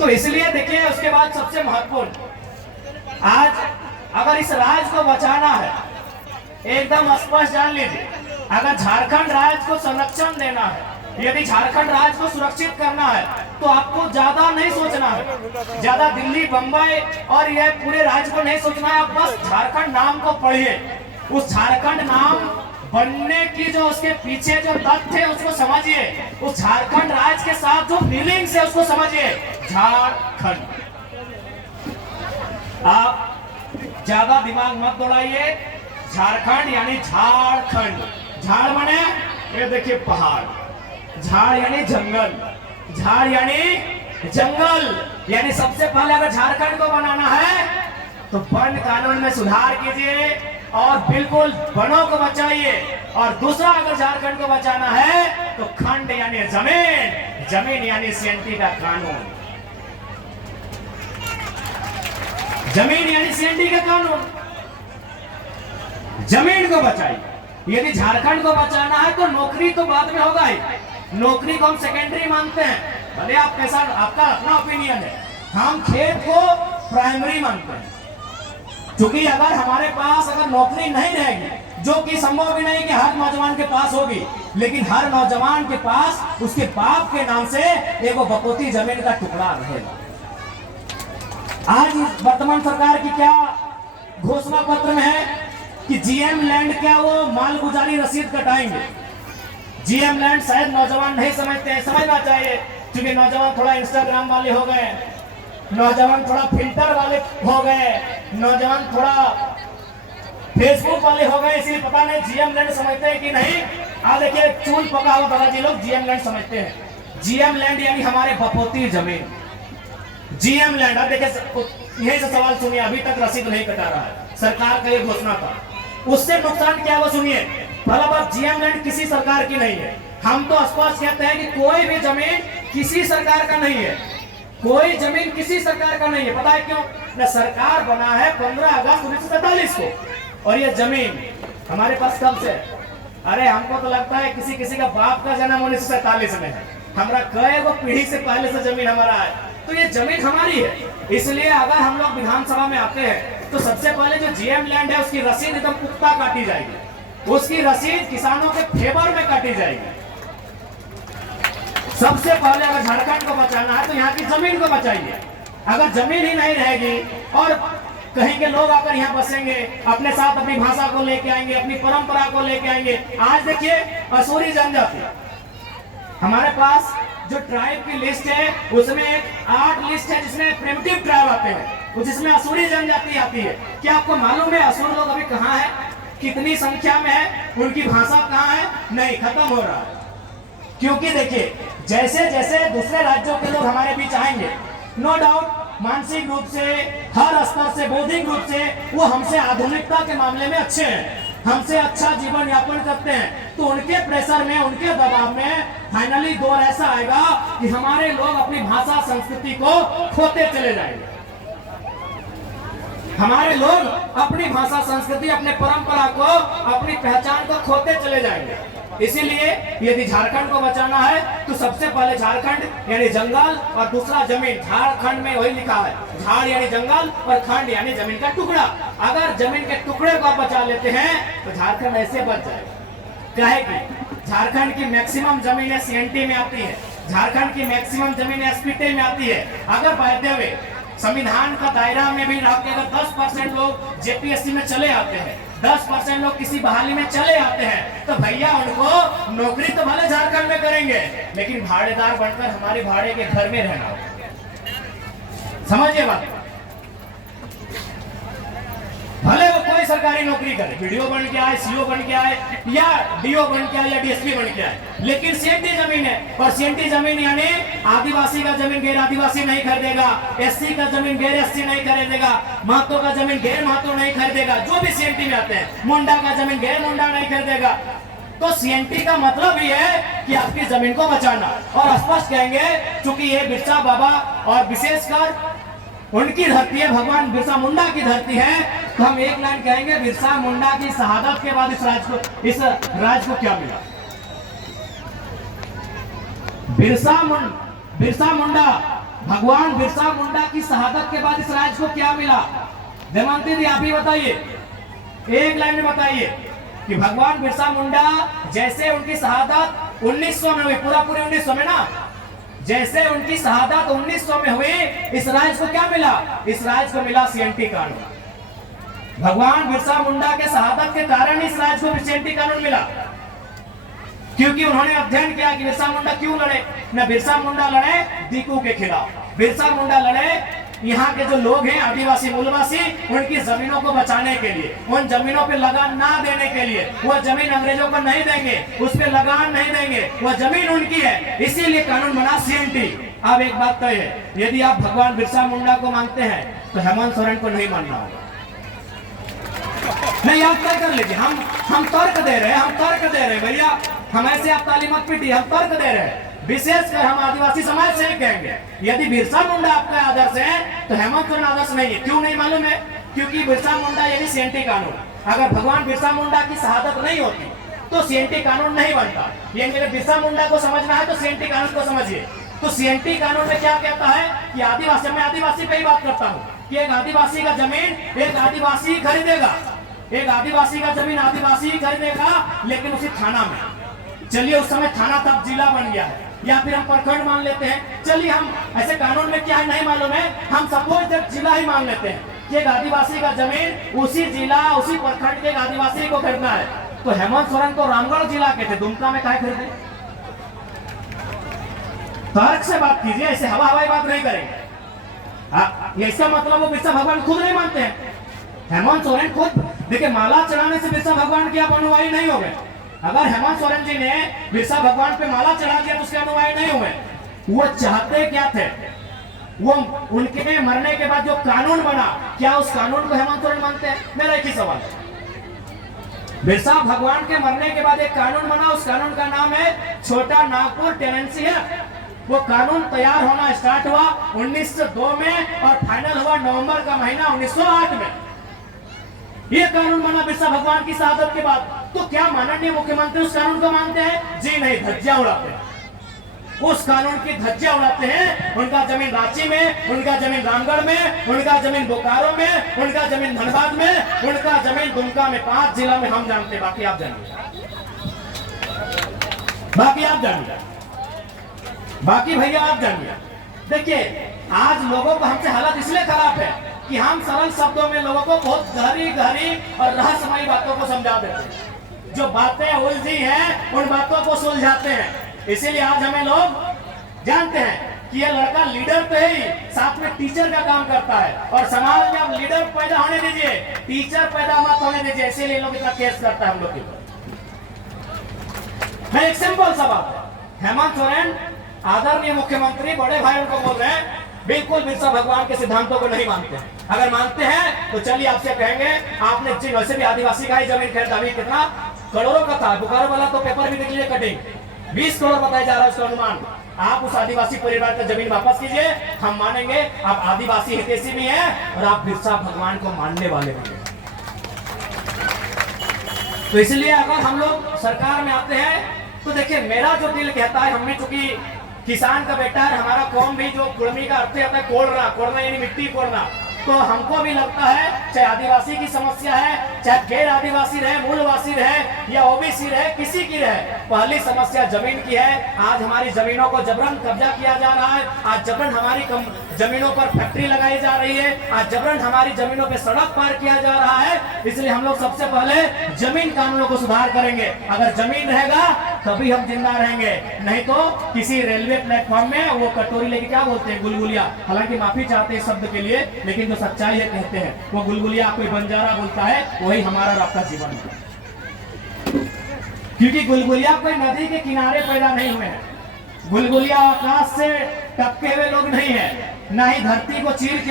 तो इसलिए देखिए उसके बाद सबसे महत्वपूर्ण, आज अगर इस राज्य को बचाना है, एकदम स्पष्ट जान लीजिए, अगर झारखंड राज्य को संरक्षण देना है, यदि झारखंड राज्य को सुरक्षित करना है, तो आपको ज्यादा नहीं सोचना है, ज्यादा दिल्ली बंबई और यह पूरे राज्य को नहीं सोचना है। आप बस झारखंड नाम को पढ़िए, उस झारखंड नाम बनने की जो उसके पीछे जो तथ्य है उसको समझिए, उस झारखंड राज्य के साथ जो फीलिंग्स है उसको समझिए। झारखंड, आप ज्यादा दिमाग मत दौड़ाइए। झारखंड यानी झारखंड, झाड़ माने ये देखिए पहाड़, झाड़ यानी जंगल, झाड़ यानी जंगल, यानी सबसे पहले अगर झारखंड को बनाना है तो वन कानून में सुधार कीजिए और बिल्कुल वनों को बचाइए। और दूसरा, अगर झारखंड को बचाना है तो खंड यानी जमीन, जमीन यानी सीएनटी का कानून, जमीन यानी सीएनटी का कानून, जमीन को बचाइए। यदि झारखंड को बचाना है तो नौकरी तो बाद में होगा ही, नौकरी को हम सेकेंडरी मानते हैं, भले आप कैसा, आपका अपना ओपिनियन है, हम खेत को प्राइमरी मानते हैं। क्योंकि अगर हमारे पास अगर नौकरी नहीं रहेगी, जो कि संभव भी नहीं कि हर नौजवान के पास होगी, लेकिन हर नौजवान के पास उसके बाप के नाम से एक बकोती जमीन का टुकड़ा रहेगा। आज वर्तमान सरकार की क्या घोषणा पत्र में है कि जीएम लैंड क्या वो मालगुजारी रसीद कटाएंगे। जीएम लैंड शायद नौजवान नहीं समझते हैं, समझना चाहिए, क्योंकि नौजवान थोड़ा इंस्टाग्राम वाले हो गए, नौजवान थोड़ा फिल्टर वाले हो गए, नौजवान थोड़ा फेसबुक वाले हो गए, इसलिए पता नहीं जीएम लैंड समझते हैं कि नहीं। आज देखिए चूल पका हुआ दादाजी लोग जीएम लैंड समझते हैं। जीएम लैंड यानी हमारे बपोती जमीन, जीएम लैंड। अब देखिए यही से सवाल सुनिए, अभी तक रसीद नहीं कटा रहा है, सरकार का ये घोषणा था, उससे नुकसान क्या वो सुनिए। पहला बात, जीएम लैंड किसी सरकार की नहीं है। हम तो स्पष्ट कहते हैं कि कोई भी जमीन किसी सरकार का नहीं है, कोई जमीन किसी सरकार का नहीं है। पता है क्यों? न सरकार बना है 15 अगस्त 1947 को, और ये जमीन हमारे पास कब से? अरे हमको तो लगता है किसी किसी का बाप का जन्म 1947 में है, हमारा कई वो पीढ़ी से पहले से जमीन हमारा है, तो ये जमीन हमारी है। इसलिए अगर हम लोग विधानसभा में आते हैं तो सबसे पहले जो जीएम लैंड है उसकी रसीद एकदम पुख्ता काटी जाएगी, उसकी रसीद किसानों के फेवर में काटी जाएगी। सबसे पहले अगर झारखंड को बचाना है तो यहाँ की जमीन को बचाइए। अगर जमीन ही नहीं रहेगी और कहीं के लोग आकर यहाँ बसेंगे, अपने साथ अपनी भाषा को लेके आएंगे, अपनी परंपरा को लेके आएंगे। आज देखिए असुरी जनजाति, हमारे पास जो ट्राइब की लिस्ट है उसमें एक 8 लिस्ट है जिसमें प्रिमिटिव ट्राइब आते हैं, जिसमें असुरी जनजाति आती है। क्या आपको मालूम है असुर लोग अभी कहाँ है, कितनी संख्या में है, उनकी भाषा कहाँ है? नहीं, खत्म हो रहा है। क्योंकि देखिए जैसे जैसे दूसरे राज्यों के लोग हमारे बीच आएंगे, नो डाउट मानसिक रूप से, हर स्तर से, बौद्धिक रूप से वो हमसे आधुनिकता के मामले में अच्छे हैं, हमसे अच्छा जीवन यापन करते हैं, तो उनके प्रेशर में, उनके दबाव में फाइनली दौर ऐसा आएगा कि हमारे लोग अपनी भाषा संस्कृति को खोते चले जाएंगे। हमारे लोग अपनी भाषा संस्कृति, अपने परंपरा को, अपनी पहचान को खोते चले जाएंगे। इसीलिए यदि झारखंड को बचाना है तो सबसे पहले झारखंड यानी जंगल और दूसरा जमीन। झारखंड में वही लिखा है, झाड़ यानी जंगल और खंड यानी जमीन का टुकड़ा। अगर जमीन के टुकड़े को बचा लेते हैं तो झारखंड ऐसे बच जाएगा। काहे कि झारखंड की मैक्सिमम जमीन सीएनटी में आती है, झारखंड की मैक्सिमम जमीन एसपीटी में आती है। अगर बाय द वे संविधान का दायरा में भी रह के अगर 10% लोग जेपीएससी में चले आते हैं, 10% लोग किसी बहाली में चले आते हैं, तो भैया उनको नौकरी तो भले झारखंड में करेंगे, लेकिन भाड़ेदार बनकर हमारे भाड़े के घर में रहना। समझिए बात, भले वो कोई सरकारी नौकरी करे, वीडियो बन के आए, सीओ बन के आए, या डीओ बन के आए, या डीएसपी बन के आए, लेकिन सीएनटी जमीन है। और सीएनटी जमीन यानी आदिवासी का जमीन गैर आदिवासी नहीं खरीदेगा, एससी का जमीन गैर एससी नहीं खरीदेगा, महतो का जमीन गैर महतो नहीं खरीदेगा, जो भी सीएनटी में आते हैं, मुंडा का जमीन गैर मुंडा नहीं खरीदेगा। तो सीएनटी का मतलब ही है कि आपकी जमीन को बचाना। और स्पष्ट कहेंगे, क्योंकि ये बिरसा बाबा और विशेषकर उनकी धरती है, भगवान बिरसा मुंडा की धरती है, तो हम एक लाइन कहेंगे, बिरसा मुंडा की शहादत के बाद इस राज्य को क्या मिला? बिरसा मुंडा भगवान बिरसा मुंडा की शहादत के बाद इस राज्य को क्या मिला? जयमंती जी आप ही बताइए, एक लाइन में बताइए कि भगवान बिरसा मुंडा जैसे उनकी शहादत 1900 में हुई, पूरा पूरी 1900 में ना, जैसे उनकी शहादत 1900 में हुई, इस राज्य को क्या मिला? इस राज्य को मिला सीएनटी कानून। भगवान बिरसा मुंडा के शहादत के कारण इस राज्य को सीएनटी कानून मिला, क्योंकि उन्होंने अध्ययन किया कि बिरसा मुंडा क्यों लड़े। न बिरसा मुंडा लड़े दीकू के खिलाफ, बिरसा मुंडा लड़े यहाँ के जो लोग हैं आदिवासी मूलवासी, उनकी जमीनों को बचाने के लिए, उन जमीनों पे लगान ना देने के लिए। वह जमीन अंग्रेजों को नहीं देंगे, उस पे लगान नहीं देंगे, वह जमीन उनकी है, इसीलिए कानून बना सीएनटी। अब एक बात तय है, यदि आप भगवान बिरसा मुंडा को मानते हैं तो हेमंत सोरेन को नहीं मानना होगा। नहीं, आप तय कर लीजिए, हम तर्क दे रहे हैं, हम तर्क दे रहे हैं भैया, हम ऐसे आप ताली मत पीटिए, हम तर्क दे रहे हैं। विशेषकर हम आदिवासी समाज से कहेंगे, यदि बिरसा मुंडा आपका आदर्श है तो हेमंत सोरेन आदर्श नहीं है। क्यों नहीं मालूम है? क्योंकि बिरसा मुंडा यानी सीएनटी कानून, अगर भगवान बिरसा मुंडा की शहादत नहीं होती तो सीएनटी कानून नहीं बनता। यानी अगर बिरसा मुंडा को समझना है तो सीएनटी कानून को समझिए। तो सीएनटी कानून में क्या कहता है कि आदिवासी, मैं आदिवासी पे ही बात करता हूँ, कि एक आदिवासी का जमीन एक आदिवासी खरीदेगा, एक आदिवासी का जमीन आदिवासी खरीदेगा, लेकिन उसी थाना में, चलिए उस समय थाना तब जिला बन गया है, या फिर हम प्रखंड मान लेते हैं, चलिए हम ऐसे कानून में क्या है नहीं मालूम है, हम सपोज एक जिला ही मान लेते हैं कि एक आदिवासी का जमीन उसी जिला उसी प्रखंड के एक आदिवासी को खरीदना है। तो हेमंत सोरेन को रामगढ़ जिला के थे, दुमका में काहे खरीदे? तर्क से बात कीजिए, ऐसे हवा हवाई बात नहीं करेंगे। इसका मतलब वो बिरसा भगवान खुद नहीं मानते हैं। हेमंत सोरेन खुद देखिए, माला चढ़ाने से बिरसा भगवान की आप अनुयायी नहीं हो गए। अगर हेमंत सोरेन जी ने बिरसा भगवान पे माला चढ़ा दिया तो उसके अनुयायी नहीं हुए। वो चाहते क्या थे? वो उनके मरने के बाद जो कानून बना, क्या उस कानून को हेमंत सोरेन मानते हैं? मेरा एक ही सवाल है। बिरसा भगवान के मरने के बाद एक कानून बना, उस कानून का नाम है छोटा नागपुर टेनेंसी है। वो कानून तैयार होना स्टार्ट हुआ 1902 में और फाइनल हुआ नवंबर का महीना 1908 में। ये कानून बना बिरसा भगवान की शहादत के बाद। तो क्या माननीय मुख्यमंत्री उस कानून को मानते हैं? जी नहीं, धज्जियां उड़ाते हैं, उस कानून की धज्जियां उड़ाते हैं। उनका जमीन रांची में, उनका जमीन रामगढ़ में, उनका जमीन बोकारो में, उनका जमीन धनबाद में, उनका जमीन दुमका में, 5 जिला में हम जानते हैं, बाकी आप जानिए, बाकी आप जानिए, बाकी भैया आप जानिए। देखिए, आज लोगों को हमसे हालत इसलिए खराब है कि हम सरल शब्दों में लोगों को बहुत गहरी गहरी और रहस्यमयी बातों को समझा देते हैं। जो बातें उलझी हैं उन बातों को सुलझाते हैं। इसीलिए आज हमें लोग जानते हैं कि ये लड़का लीडर तो है ही, साथ में टीचर का काम करता है, और समाज में आप लीडर पैदा होने दीजिए, टीचर पैदा मत होने दीजिए। इसीलिए लोग इतना केस करता है हम लोग के ऊपर। मैं एक सिंपल सा बात है, हेमंत सोरेन आदरणीय मुख्यमंत्री बड़े भाई उनको बोल रहे हैं, बिल्कुल बिरसा भगवान के सिद्धांतों को नहीं मानते। अगर मानते हैं तो चलिए आपसे कहेंगे, आपने जिन वैसे भी आदिवासी का ही जमीन खरीदा, अभी कितना करोड़ों का था, बोकारो वाला तो पेपर भी देख लीजिए, कटिंग 20 करोड़ बताया जा रहा है उसका अनुमान। आप उस आदिवासी परिवार का जमीन वापस कीजिए, हम मानेंगे आप आदिवासी हितैषी भी हैं और आप बिरसा भगवान को मानने वाले भी हैं। तो इसलिए अगर हम लोग सरकार में आते हैं तो देखिए, मेरा जो दिल कहता है, हमने चूंकि किसान का बेटा है, हमारा कौम भी जो कुर्मी का अर्थ आता है कोड़ना, कोड़ना यानी मिट्टी कोड़ना, तो हमको भी लगता है चाहे आदिवासी की समस्या है, चाहे गैर आदिवासी रहे, मूलवासी रहे या ओबीसी रहे, किसी की रहे, पहली समस्या जमीन की है। आज हमारी जमीनों को जबरन कब्जा किया जा रहा है, आज जबरन हमारी जमीनों पर फैक्ट्री लगाई जा रही है, आज जबरन हमारी जमीनों पे सड़क पार किया जा रहा है। इसलिए हम लोग सबसे पहले जमीन कानूनों को सुधार करेंगे। अगर जमीन रहेगा तभी हम जिंदा रहेंगे, नहीं तो किसी रेलवे प्लेटफॉर्म में वो कटोरी लेके क्या बोलते हैं, गुलगुलिया, हालांकि माफी चाहते हैं शब्द के लिए, लेकिन जो सच्चाई है कहते हैं, वो गुलगुलिया कोई बंजारा बोलता है, वही हमारा और आपका जीवन है। क्योंकि गुलगुलिया कोई नदी के किनारे पैदा नहीं हुए हैं, गुलगुलिया आकाश से टपके हुए लोग नहीं है, ना ही धरती को चीर के